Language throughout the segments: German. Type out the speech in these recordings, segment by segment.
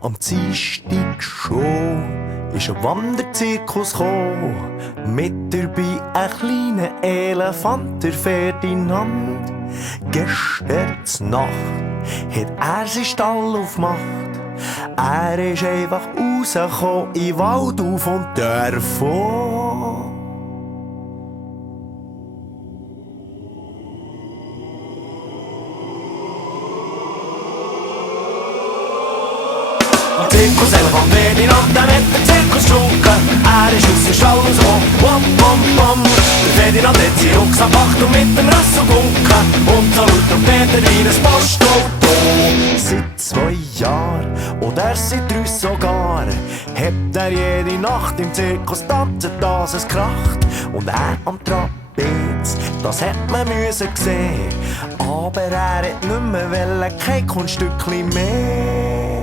Am Dienstag schon ist ein Wanderzirkus gekommen. Mit dabei ein kleiner Elefant, der Ferdinand. Gestern Nacht hat er seinen Stall aufgemacht. Er ist einfach rausgekommen in den Wald auf und davon. Zirkus Elefant Ferdinand, der mit dem Zirkus schunken. Er ist aus dem Stall so, wom, wom, wom. Der Ferdinand hat seinen Rucksack gepackt und mit dem Rüssel gewunken. Und so laut und Peter wie ein Postauto. Seit 2 Jahren, oder seit 3 sogar, hat er jede Nacht im Zirkus tanzen, dass es kracht. Und er am Trapez, das hat man müssen sehen. Aber er hat nicht mehr wollen, kein Kunststückchen mehr.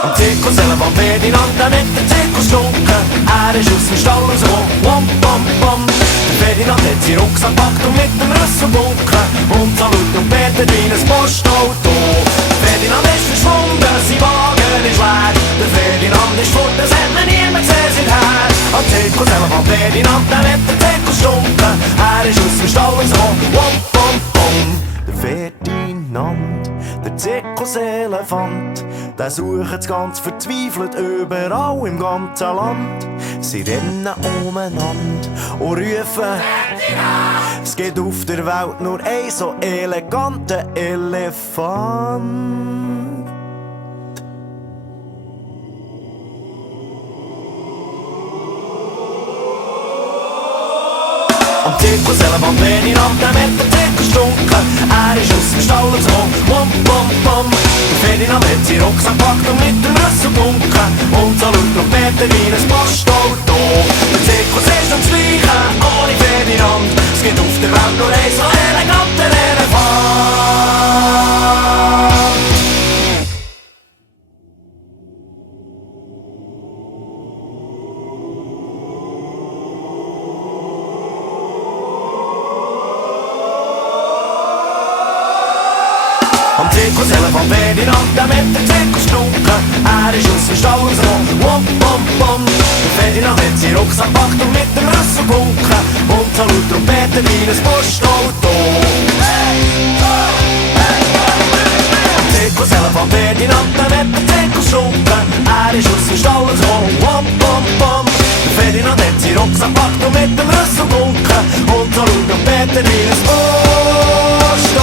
Am Zirkus Elefant Ferdinand, der mit dem Zirkus schunken. Er ist aus dem Stall so, wom, wom, wom. Der Ferdinand hat seinen Rucksack gepackt und mit dem Rüssel bunken. Und so laut und Peter wie ein Postauto. Der Ferdinand ist verschwunden, sein Wagen ist leer. Der Ferdinand ist fort, das hat man niemand gesehen seither. Am Zirkus Elefant Ferdinand, der mit dem Zirkus schunken. Er ist aus dem Stall so, wom, wom, wom. Der Ferdinand, der Zirkuselefant, der sucht ganz verzweifelt überall im ganzen Land. Sie rennen umeinander und rufen: es gibt auf der Welt nur einen so eleganten Elefant. Am Zirkus Elefant Ferdinand, der mit dem Zirkus schunken. Er ist aus dem Stall so, wom, wom, wom. Der Ferdinand hat seinen Rucksack gepackt und mit dem Rüssel gewunken. Und so laut und Peter wie ein Postauto. Der Zirkus ist noch das Gleiche, ohne Ferdinand. Es gibt auf der Welt nur einen so eleganten Elefant. Am Zirkus Elefant Ferdinand, der mit dem Zirkus schunken. Er ist aus dem Stall so, wom, wom, wom. Der Ferdinand hat seinen Rucksack gepackt und mit dem Rüssel gewunken. Und so laut und Peter wie ein Postauto. Am Zirkus Elefant Ferdinand, der mit dem Zirkus schunken. Er ist aus dem Stall so, wom, wom, wom. Der Ferdinand hat seinen Rucksack gepackt und mit dem Rüssel gewunken. Und so laut und Peter wie ein Postauto.